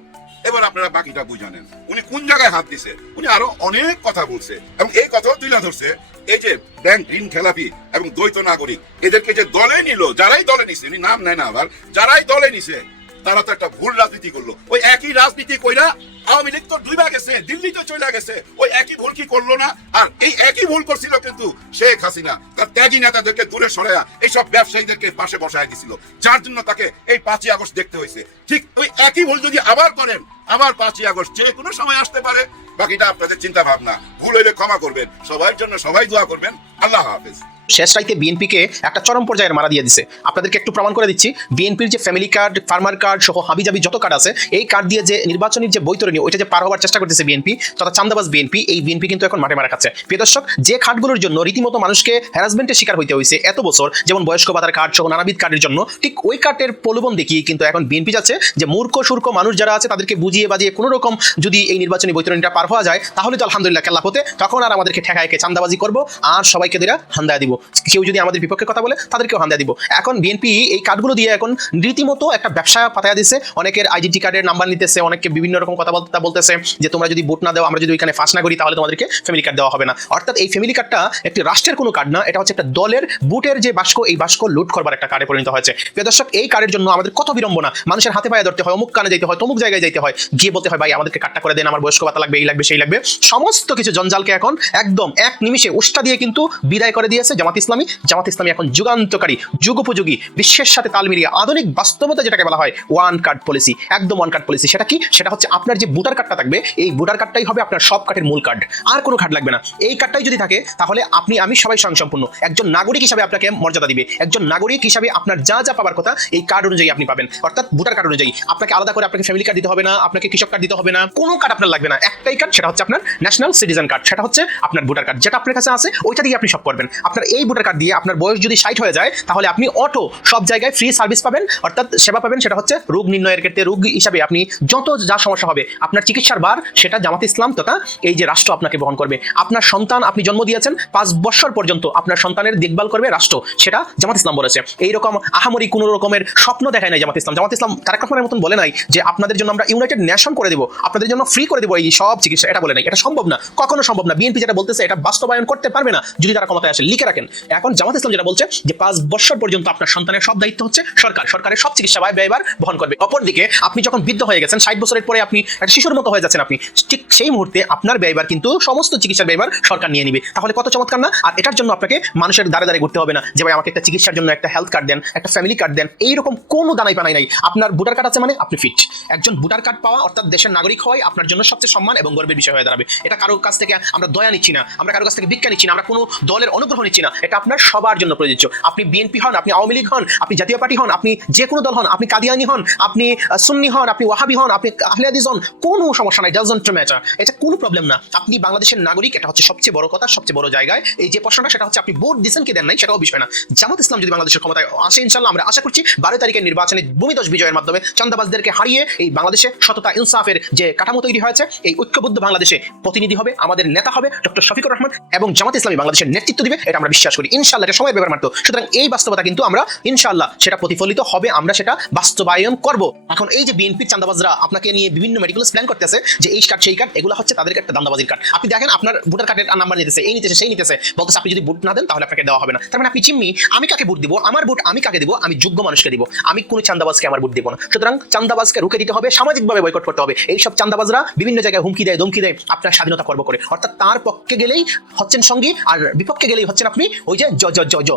এবার আপনারা বাকিটা বুঝানেন উনি কোন জায়গায় হাত দিছে। উনি আরো অনেক কথা বলছে এবং এই কথাও তুলে ধরছে, এই যে ব্যাংক ঋণ খেলাপি এবং দ্বৈত নাগরিক, এদেরকে যে দলে নিল, যারাই দলে নিছে, উনি নাম নেয় না, আবার যারাই দলে নিছে তারা তো একটা ভুল রাজনীতি করলো। ওই একই রাজনীতি কইরা আওয়ামী লীগ তো ডুবা গেছে, দিল্লিতে চলে গেছে, ওই একই ভুল কি করলো না? আর এই একই ভুল করছিল কিন্তু শেখ হাসিনা, তার ত্যাগী নেতাদেরকে দূরে সরাইয়া এইসব ব্যবসায়ীদেরকে পাশে বসায় দিছিল, যার জন্য তাকে এই 5ই আগস্ট দেখতে হয়েছে। ঠিক ওই একই ভুল যদি আবার করেন, আবার 5ই আগস্ট যে কোনো সময় আসতে পারে। বাকিটা আপনাদের চিন্তা ভাবনা, ভুল হইলে ক্ষমা করবেন, সবার জন্য সবাই দোয়া করবেন। আল্লাহ হাফেজ। শেষ রাইতে বিএনপিকে একটা চরম পর্যায়ের মারা দিয়ে দিছে। আপনাদেরকে একটু প্রমাণ করে দিচ্ছি, বিএনপির যে ফ্যামিলি কার্ড, ফার্মার কার্ড সহ হাবিজাবি যত কার্ড আছে, এই কার্ড দিয়ে যে নির্বাচনের যে বৈতরণী, ওইটা যে পার হওয়ার চেষ্টা করতেছে বিএনপি তথা চান্দাবাজ বিএনপি, এই বিএনপি কিন্তু এখন মাঠে মারা খাচ্ছে। প্রিয় দর্শক, যে কার্ডগুলোর জন্য রীতিমতো মানুষকে হ্যারাসমেন্টের শিকার হইতে হয়েছে এত বছর, যেমন বয়স্ক ভাতার কার্ড সহ নানাবিধ কার্ডের জন্য, ঠিক ওই কার্ডের প্রলোভন দেখিয়ে কিন্তু এখন বিএনপি যাচ্ছে যে মূর্খ সুর্খ মানুষ যারা আছে তাদেরকে বুঝিয়ে বাজিয়ে কোনো রকম যদি এই নির্বাচনী বৈতরণীটা পার হওয়া যায় তাহলে তো আলহামদুলিল্লাহ কেল্লা হতে, তখন আর আমাদেরকে ঠেকাইকে চান্দাবাজি করবো আর সবাইকে দেরা হান্দা দিব। কেউ যদি আমাদের বিপক্ষে কথা বলে তাদেরকেও হান্দা দিব। এখন বিএনপি এই কার্ডগুলো দিয়ে এখন রীতিমতো একটা ব্যবসা পাতায়া দিচ্ছে, অনেকের আইডেন্টি কার্ডের নাম্বার নিতেছে, অনেককে বিভিন্ন রকম কথাবার্তা বলতেছে যে তোমরা যদি ভোট না দাও, আমরা যদি ওইখানে ফাঁস না করি তাহলে তোমাদেরকে ফ্যামিলি কার্ড দেওয়া হবে না। অর্থাৎ এই ফ্যামিলি কার্ডটা একটি রাষ্ট্রের কোনো কার্ড না, এটা হচ্ছে একটা দলের বুটের যে বাস্ক, এই বাস্ক লুট করবার একটা কার্ডে পরিণত হয়েছে। প্রিয় দর্শক, এই কার্ডের জন্য আমাদের কত বিড়ম্বনা, মানুষের হাতে পায়ে ধরতে হয়, অমুক কানে যেতে হয়, তমুক জায়গায় যেতে হয়, গিয়ে বলতে হয় ভাই আমাদেরকে কার্ডটা করে দেন, আমার বয়স্ক ভাতা লাগবে, এই লাগবে সেই লাগবে, সমস্ত কিছু জঞ্জালকে এখন একদম এক নিমিষে উষ্টা দিয়ে কিন্তু বিদায় করে দিয়েছে জামাত ইসলামী। জামাত ইসলামী এখন যুগান্তকারী, যুগোপযোগী, বিশ্বের সাথে তাল মিলিয়ে আধুনিক বাস্তবতা যেটাকে বলা হয় ওয়ান কার্ড পলিসি, একদম ওয়ান কার্ড পলিসি। সেটা কি? সেটা হচ্ছে আপনার যে ভোটার কার্ডটা থাকবে, এই ভোটার কার্ডটাই হবে আপনার সব কার্ডের মূল কার্ড, আর কোনো কার্ড লাগবে না। এই কার্ডটাই যদি থাকে তাহলে আপনি আমি সবাই স্বয়ংসম্পূর্ণ, একজন নাগরিক হিসাবে আপনাকে মর্যাদা দিবে, একজন নাগরিক হিসাবে আপনার যা যা পাবার কথা এই কার্ড অনুযায়ী আপনি পাবেন, অর্থাৎ ভোটার কার্ড অনুযায়ী। আপনাকে আলাদা করে আপনাকে ফ্যামিলি কার্ড দিতে হবে না, আপনাকে কৃষক কার্ড দিতে হবে না, কোনো কার্ড আপনার লাগবে না, একটাই কার্ড, সেটা হচ্ছে আপনার ন্যাশনাল সিটিজেন কার্ড, সেটা হচ্ছে আপনার ভোটার কার্ড, যেটা আপনার কাছে আছে ওইটা দিয়ে আপনি সব করবেন। আপনার এই ভোটার কার্ড দিয়ে আপনার বয়স যদি 60 হয়ে যায় তাহলে আপনি অটো সব জায়গায় ফ্রি সার্ভিস পাবেন, অর্থাৎ সেবা পাবেন। সেটা হচ্ছে রোগ নির্ণয়ের ক্ষেত্রে, রোগ হিসাবে আপনি যত যা সমস্যা হবে আপনার চিকিৎসার ভার সেটা জামাত ইসলাম তথা এই যে রাষ্ট্র আপনাকে বহন করবে। আপনার সন্তান আপনি জন্ম দিয়েছেন, 5 বছর পর্যন্ত আপনার সন্তানের দেখভাল করবে রাষ্ট্র, সেটা জামাত ইসলাম বলেছে। এইরকম আহামরি কোনো রকমের স্বপ্ন দেখায় নাই জামাত ইসলাম। জামাত ইসলাম তারেক রহমানের মতন বলে নাই যে আপনাদের জন্য আমরা ইউনাইটেড নেশন করে দেবো, আপনাদের জন্য ফ্রি করে দেবো এই সব চিকিৎসা, এটা বলে নাই, এটা সম্ভব না, কখনো সম্ভব না। বিএনপি যেটা বলতেছে এটা বাস্তবায়ন করতে পারবে না যদি তারা ক্ষমতায় আসে, লিখে রাখেন। এখন জামাত ইসলাম যেটা বলছে যে 5 বছর পর্যন্ত আপনার সন্তানের সব দায়িত্ব হচ্ছে সরকার, সরকারের সব চিকিৎসা ব্যয়ভার বহন করবে। অপরদিকে আপনি যখন বৃদ্ধ হয়ে গেছেন, 60 বছরের পরে আপনি একটা শিশুর মতো হয়ে যাচ্ছেন, আপনি ঠিক সেই মুহূর্তে আপনার ব্যয়ভার কিন্তু সমস্ত চিকিৎসার ব্যয়ভার সরকার নিয়ে নিবে। তাহলে কত চমৎকার না? আর এটার জন্য আপনাকে মানুষের দ্বারে দ্বারে ঘুরতে হবে না যে ভাই আমাকে একটা চিকিৎসার জন্য একটা হেলথ কার্ড দেন, একটা ফ্যামিলি কার্ড দেন, এইরকম কোনো দানাই পানাই নাই। আপনার ভোটার কার্ড আছে মানে আপনি ফিট। একজন ভোটার কার্ড পাওয়া অর্থাৎ দেশের নাগরিক হওয়াই আপনার জন্য সবচেয়ে সম্মান এবং গর্বের বিষয় হয়ে দাঁড়াবে। এটা কারোর কাছ থেকে আমরা দয়া নিচ্ছি না, আমরা কারোর কাছ থেকে ভিক্ষা নিচ্ছি না, আমরা কোনো দলের অনুগ্রহ নিচ্ছি না, এটা আপনার সবার জন্য প্রযোজ্য। আপনি বিএনপি হন, আপনি আওয়ামী লীগ হন, আপনি জাতীয় পার্টি হন, আপনি যে কোনো দল হন, আপনি কাদিয়ানি হন, আপনি সুন্নি হন, আপনি ওয়াহাবি হন, আপনি আহলে হাদিস হন, কোনো সমস্যা নাই, ডাজন্ট ম্যাটার, এটা কোনো প্রবলেম না। আপনি বাংলাদেশের নাগরিক, এটা হচ্ছে সবচেয়ে বড় কথা, সবচেয়ে বড় জায়গায় এই যে প্রশ্নটা, সেটা হচ্ছে আপনি ভোট দিচ্ছেন কি দেন নাই সেটাও বিষয় না। জামাত ইসলাম যদি বাংলাদেশের ক্ষমতায় আসে ইনশাআল্লাহ আমরা আশা করছি 12 তারিখের নির্বাচনে ভূমিদশ বিজয়ের মাধ্যমে চান্দাবাজদেরকে হারিয়ে এই বাংলাদেশে 17 সমতা ইনসাফের যে কাঠামো তৈরি হয়েছে, এই ঐক্যবদ্ধ বাংলাদেশে প্রতিনিধি হবে, আমাদের নেতা হবে ডক্টর শফিকুর রহমান এবং জামাত ইসলামী বাংলাদেশের নেতৃত্ব দিবে, এটা আমরা বিশ্বাস করি ইনশাআল্লাহ। এটা সময় ব্যাপার মাত্র। সুতরাং এই বাস্তবতা কিন্তু আমরা ইনশাআল্লাহ সেটা প্রতিফলিত হবে, আমরা সেটা বাস্তবায়ন করব। এখন এই যে বিএনপির চাঁদাবাজরা আপনাকে নিয়ে বিভিন্ন মেডিকেল প্ল্যান করতেছে যে এই কার্ড সেই কার্ড, এগুলো হচ্ছে তাদের একটা দান্দাবাজির কার্ড। আপনি দেখেন আপনার ভোটার কার্ডের নাম্বার নিতেছে, এই নিতেছে সেই নিতেছে, বলতেছে আপনি যদি ভোট না দেন তাহলে আপনাকে দেওয়া হবে না। তার মানে আপনি চিম্মি, আমি কাকে ভোট দিব, আমার ভোট আমি কাকে দিব, আমি যোগ্য মানুষকে দিব, আমি কোনো চাঁদাবাজকে আমার ভোট দিব না। সুতরাং চাঁদাবাজকে রুখে দিতে হবে, সামাজিকভাবে বয়কট করতে হবে। এইসব চাঁদাবাজরা বিভিন্ন জায়গায় হুমকি দেয়, ধমকি দেয় আপনার স্বাধীনতা খর্ব করে, অর্থাৎ তার পক্ষে গেলেই হচ্ছেন সঙ্গী আর বিপক্ষে গেলেই হচ্ছেন আপনি ওই যে জ জ জ জ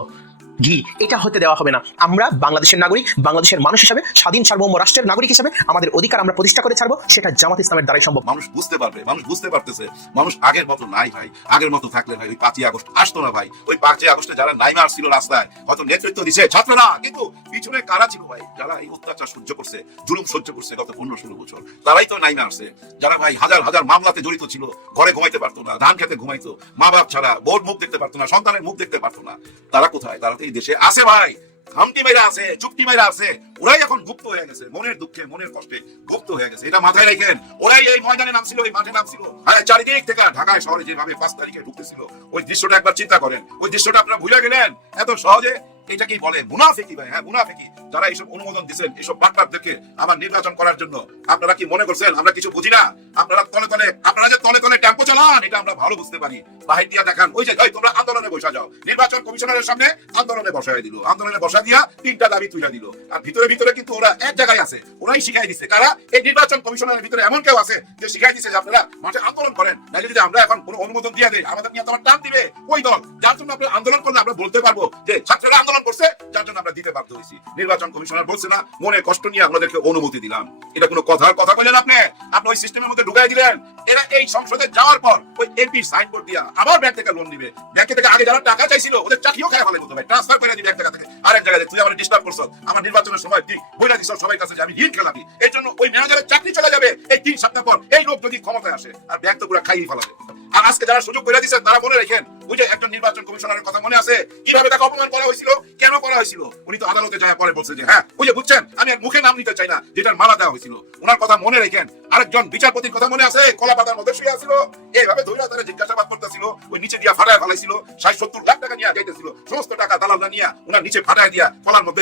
ঘি। এটা হতে দেওয়া হবে না। আমরা বাংলাদেশের নাগরিক, বাংলাদেশের মানুষ হিসাবে, স্বাধীন সার্বভৌম রাষ্ট্রের নাগরিক হিসাবে আমাদের অধিকার আমরা প্রতিষ্ঠা করে ছাড়বো, সেটা জামাত ইসলামের দ্বারাই সম্ভব। মানুষ বুঝতে পারবে, মানুষ বুঝতে পারতেছে মানুষ আগের মতো নাই ভাই। আগের মতো থাকলে ভাই ওই 5ই আগস্ট আসতো না ভাই। ওই 5ই আগস্টে যারা নাইমা আসছিল রাস্তায়, হয়তো নেতৃত্ব দিছে ছাত্ররা, কিন্তু পিছনে কারা ছিল ভাই? যারা এই অত্যাচার সহ্য করছে, জুলুম সহ্য করছে গত 15-16 বছর, তারাই তো নাইমা আসছে। যারা ভাই হাজার হাজার মামলাতে জড়িত ছিল, ঘরে ঘুমাইতে পারতো না, ধান খেতে ঘুমাইতো, মা বাপ ছাড়া বোর মুখ দেখতে পারতো না, সন্তানের মুখ দেখতে পারতো না, তারা কোথায়? তারা তো এই দেশে আছে ভাই। খামটি মেয়েরা আছে, চুক্তি মেয়েরা আছে, ওরাই এখন গুপ্ত হয়ে গেছে, মনের দুঃখে মনের কষ্টে গুপ্ত হয়ে গেছে। এটা মাথায় রাখেন। ওরাই এই ময়দানে নামছিল, এই মাঠে নামছিল, আর চারিদিক থেকে ঢাকায় শহরে যেভাবে 5 তারিখে ঢুকতেছিল, ওই দৃশ্যটা একবার চিন্তা করেন। ওই দৃশ্যটা আপনারা ভুলে গেলেন এত সহজে। এটাকেই বলে মুনাফিকি ভাই। হ্যাঁ, মুনাফিকি। যারা এইসব অনুমোদন দিচ্ছেন এইসব বাটপারদেরকে আমার নির্বাচন করার জন্য, আপনারা কি মনে করছেন আমরা কিছু বুঝি না? আপনারা যে তলে তলে টেম্পো চালান, এটা আমরা ভালো বুঝতে পারি। বাহির দিয়া দেখান, ওই যে তোমরা আন্দোলনে বসা যাও, নির্বাচন কমিশনারের সামনে আন্দোলনে বসায় দিল, আন্দোলনে বসা দিয়া 3টা দাবি তুলে দিল। আর ভিতরে ভিতরে কিন্তু ওরা এক জায়গায় আছে, ওরাই শিখাই দিচ্ছে। কারা? এই নির্বাচন কমিশনারের ভিতরে এমন কেউ আছে যে শিখাই দিচ্ছে যে আপনারা মাঠে আন্দোলন করেন, নাহলে যদি আমরা এখন কোনো অনুমোদন দিয়ে দেই, আমাদের নিয়ে তোমার টান দিবে ওই দল যার জন্য আপনি আন্দোলন করলে আমরা বলতে পারবো যে ছাত্ররা আন্দোলন করছে, যার জন্য আমরা দিতে বাধ্য হয়েছি। নির্বাচন কমিশনার বলছে না, মনে কষ্ট নিয়ে আমাদেরকে অনুমতি দিলাম। এটা কোনো কথা বললেন আপনি ওই সিস্টেমের মধ্যে ঢুকাই দিলেন। এরা এই সংসদে যাওয়ার পর ওই এমপি সাইনবোর্ড দিয়া আবার ব্যাংক থেকে লোন দিবে। ব্যাংক থেকে আগে যারা টাকা চাইছিল ওদের চাকরিও খায় ফেলে, ভাই ট্রান্সফার করে দিবে এক জায়গা থেকে আরেক জায়গায়। তুই আমার ডিস্টার্ব করছ, আমার নির্বাচনের সময় তুই বইলা দিছ সবাই কাছে যে আমি ঋণ খেলাবি, এই জন্য ওই ম্যানেজারের চাকরি চলে যাবে এই 3 সপ্তাহ পর। এই লোক যদি ক্ষমতায় আসে, আর ব্যাংক তো পুরো খাইয়ে ফেলাবে। আর আজকে যারা সুযোগ করে দিচ্ছেন তারা মনে রাখেন, ওই যে একজন নির্বাচন কমিশনারের কথা মনে আছে, কিভাবে তাকে অপমান করা হয়েছিল, কেন করা হয়েছিল? উনি তো আদালতে যায় পরে বলছে যে হ্যাঁ ওই যে বুঝছেন, আমি আর মুখে নাম নিতে চাই না, যেটার মালা দেওয়া হয়েছিল। ওনার কথা মনে রাখেন। আরেকজন বিচারপতির কথা মনে আছে, কলা পাতার মধ্যে শুয়ে আছিল, এইভাবে ধৈর্য তারা জিজ্ঞাসাবাদ করতেছিল, ওই নিচে দিয়া ফাটায় ফেলাইছিল, 60-70 লাখ টাকা নিয়ে যাইতেছিল, সমস্ত টাকা দালালরা নিয়ে ওনার নিচে ফাটায় দিয়া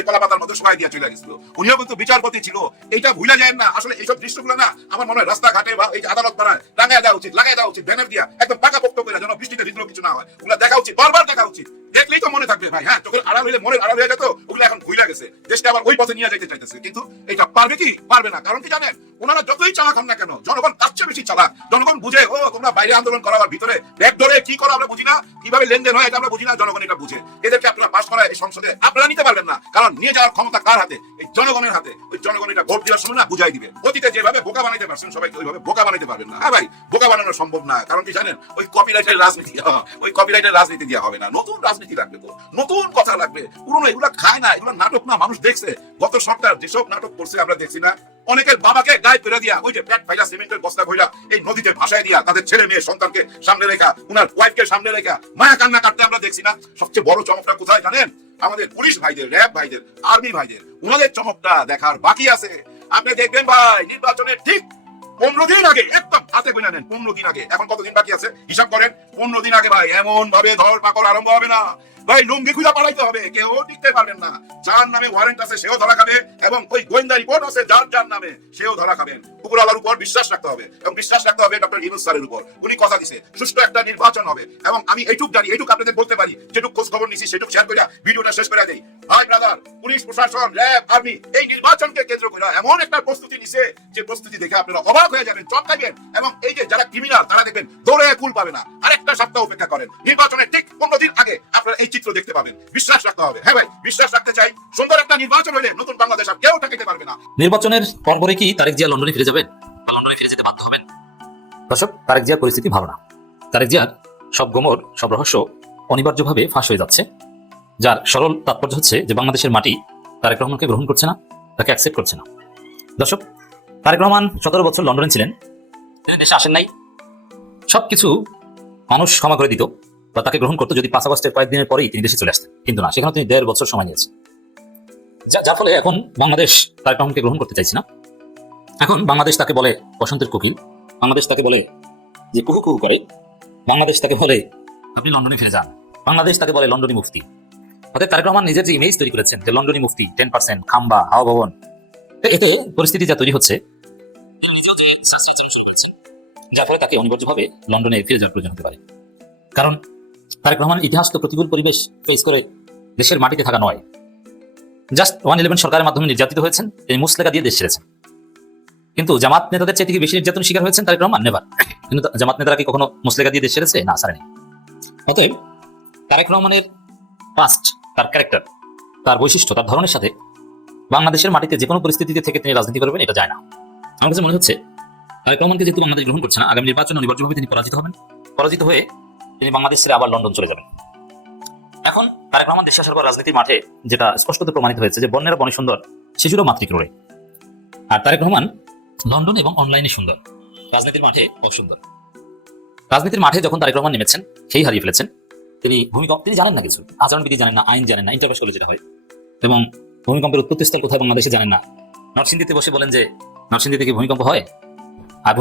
কলা পাতার মধ্যে শোয়াই দিয়া চলে গেছিল। উনিও কিন্তু বিচারপতি ছিল। এইটা ভুলে যায় না। আসলে এইসব দৃশ্যগুলো না আমার মনে হয় রাস্তাঘাটে বা এই যে আদালত পাড়ায় টাঙায় দেওয়া উচিত, লাগাই দেওয়া উচিত, ব্যানার দিয়া একদম পাকাপোক্ত করে, যেন বৃষ্টিতে ভিতরে কিছু না হয়। ওগুলো দেখা উচিত, বারবার দেখা উচিত। দেখলেই তো মনে থাকবে ভাই। হ্যাঁ, চোখের আড়াল হইলে মনের আড়াল হয়ে যেত, ওগুলো এখন ভুলে গেছে। দেশকে আবার ওই পথে নিয়ে যেতে চাইতেছে, কিন্তু এটা পারবে কি? পারবে না। কারণ কি জানেন, ওনারা যতই চালাক হন না কেন, জনগণ তার চেয়ে বেশি চালাক। জনগণ বুঝে, ও তোমরা বাইরে আন্দোলন করো, আর ভিতরে ব্যাগ ধরে কি করো আমরা বুঝি না, কিভাবে লেনদেন হয় এটা আমরা বুঝি না, জনগণ এটা বুঝে। এদেরকে আপনারা পাস করায় এই সংসদে আপনারা নিতে পারবেন না, কারণ নিয়ে যাওয়ার ক্ষমতা কার হাতে? এই জনগণের হাতে। ওই জনগণ এটা ভোট দেওয়ার সময় না বুঝাই দিবে। অতীতে যেভাবে বোকা বানাইতে পারছেন সবাইকে, ওইভাবে বোকা বানাইতে পারবেন না। হ্যাঁ ভাই, বোকা বানানো সম্ভব না। কারণ কি জানেন, ওই কপিরাইটের রাজনীতি, ওই কপিরাইটের রাজনীতি দেওয়া হবে না। নতুন রাজনীতি লাগবে, তো নতুন কথা লাগবে। পুরনো এগুলা খায় না, এগুলো নাটক না, মানুষ দেখছে। গত সরকার যেসব নাটক করছে আমরা দেখছি না, অনেকের বাবাকে গায়ে ফেলে দিয়া, ওই যে পেট ফাইলা সিমেন্টের বস্তা ভইলা এই নদীতে ভাসায় দিয়া, তাদের ছেলে মেয়ে সন্তানকে সামনে রেখা, উনার ওয়াইফকে সামনে রেখা মায়া কান্না কাটতে আমরা দেখছি না। সবচেয়ে বড় চমকটা কোথায় জানেন? আমাদের পুলিশ ভাইদের, র্যাব ভাইদের, আর্মি ভাইদের, উনাদের চমকটা দেখার বাকি আছে। আপনি দেখবেন ভাই, নির্বাচনের ঠিক 15 দিন আগে, একদম হাতে গোনা নেন, 15 দিন আগে, এখন কতদিন বাকি আছে হিসাব করেন। 15 দিন আগে ভাই এমন ভাবে ধর পাকড় আরম্ভ হবে না ভাই, লুঙ্গি খুঁজা পালাইতে হবে, কেউ টিকতে পারবেন না। যার নামে ওয়ারেন্ট আছে সেও ধরা খাবে, এবং ওই গোয়েন্দা রিপোর্ট আছে যার নামে সেও ধরা খাবেন। উপরওয়ালার উপর বিশ্বাস রাখতে হবে, এবং বিশ্বাস রাখতে হবে ডক্টর ইউনূস স্যারের উপর। উনি কথা দিছে সুষ্ঠু একটা নির্বাচন হবে, এবং আমি এইটুক জানি, এইটুক আপনাদের বলতে পারি, যেটুক খোঁজ খবর নিছি সেটুক শেয়ার করে ভিডিওটা শেষ করে দেই। ভাই ব্রাদার, পুলিশ প্রশাসন, র্যাব, আর্মি এই নির্বাচনকে কেন্দ্র করে এমন একটা প্রস্তুতি নিছে, যে প্রস্তুতি দেখে আপনারা অবাক হয়ে যাবেন, চমকাবেন। এবং এই যে যারা ক্রিমিনাল, তারা দেখবেন দৌড়ে কুল পাবে না। আরেকটা সপ্তাহ অপেক্ষা করেন, নির্বাচনের ঠিক 15 দিন আগে আপনারা এই চিত্র দেখতে পাবেন। বিশ্বাস রাখতে হবে। হ্যাঁ ভাই, বিশ্বাস রাখতে চাই। সুন্দর একটা নির্বাচন হলে নতুন বাংলাদেশ আর কেউ ঠেকাতে পারবে না। নির্বাচনের পরপরই কি তারেক জিয়া লন্ডনে ফিরে যাবেন? লন্ডনে ফিরে যেতে বাধ্য হবেন? দর্শক, তারেক জিয়ার পরিস্থিতি ভালো না। তারেক জিয়ার সব গোমর, সব রহস্য অনিবার্যভাবে ফাঁস হয়ে যাচ্ছে, যার সরল তাৎপর্য হচ্ছে যে বাংলাদেশের মাটি তারেক রহমানকে গ্রহণ করছে না, তাকে অ্যাকসেপ্ট করছে না। দর্শক, তারেক রহমান 17 বছর লন্ডনে ছিলেন, তিনি দেশে আসেন নাই। সবকিছু মানুষ ক্ষমা করে দিত বা তাকে গ্রহণ করতো যদি 5 আগস্টের কয়েকদিনের পরেই তিনি দেশে চলে আসতেন, কিন্তু না, সেখানে তিনি 1.5 বছর সময় নিয়েছেন, যার ফলে এখন বাংলাদেশ তারেক রহমানকে গ্রহণ করতে চাইছে না। এখন বাংলাদেশ তাকে বলে বসন্তের কোকিল, বাংলাদেশ তাকে বলে যে কুহু কুহু করে, বাংলাদেশ তাকে বলে আপনি লন্ডনে ফিরে যান, বাংলাদেশ তাকে বলে লন্ডনী মুফতি। অর্থাৎ তারেক রহমান নিজের যে ইমেজ তৈরি করেছেন যে লন্ডনী মুফতি, 10%, খাম্বা, হাওয়া ভবন, এতে পরিস্থিতি যা তৈরি হচ্ছে যার ফলে তাকে অনিবার্যভাবে লন্ডনে ফিরে যাওয়ার প্রয়োজন হতে পারে। কারণ তারেক রহমান ইতিহাস তো প্রতিকূল পরিবেশ ফেস করে দেশের মাটিতে থাকা নয়, জাস্ট 111 সরকারের মাধ্যমে নির্যাতিত হয়েছেন, তিনি মুসলেখা দিয়ে দেশ ছেড়েছেন। কিন্তু জামাত নেতাদের চাইতে কি বেশি নির্যাতন শিকার হয়েছেন তারেক রহমান? নেভার। কিন্তু জামাত নেতারা কি কখনো মুসলেখা দিয়ে দেশ ছেড়েছে? না, ছাড়েনি। অতএব তারেক রহমানের পাস্ট, তার ক্যারেক্টার, তার বৈশিষ্ট্য, তার ধরনের সাথে বাংলাদেশের মাটিতে যে কোনো পরিস্থিতিতে থেকে তিনি রাজনীতি করবেন এটা যায় না। আমার কাছে মনে হচ্ছে তারেক রহমানকে যেহেতু বাংলাদেশ গ্রহণ করছে না, আগামী নির্বাচন অনিবার্যভাবে তিনি পরাজিত হবেন, পরাজিত হয়ে তিনি বাংলাদেশ ছেড়ে আবার লন্ডন চলে যাবেন। এখন তারেক রহমান দেশ আসার পর রাজনীতির মাঠে যেটা স্পষ্টত প্রমাণিত হয়েছে যে বন্যেরা বনে সুন্দর, শিশুরও মাতৃক্রোড়ে। আর তারেক রহমান লন্ডন এবং অনলাইনে সুন্দর, রাজনীতির মাঠে অসুন্দর। রাজনীতির মাঠে যখন তারেক রহমান নেমেছেন সেই হারিয়ে ফেলেছেন। তিনি জানেন না কিছু, আচরণবিধি জানেন না, আইন জানেন না, ইন্টারপাস করলে যেটা হয়, এবং ভূমিকম্পের উৎপত্তিস্থল কোথায় বাংলাদেশে জানেন না। নরসিংদীতে বসে বলেন যে নরসিংদী থেকে ভূমিকম্প হয়, আর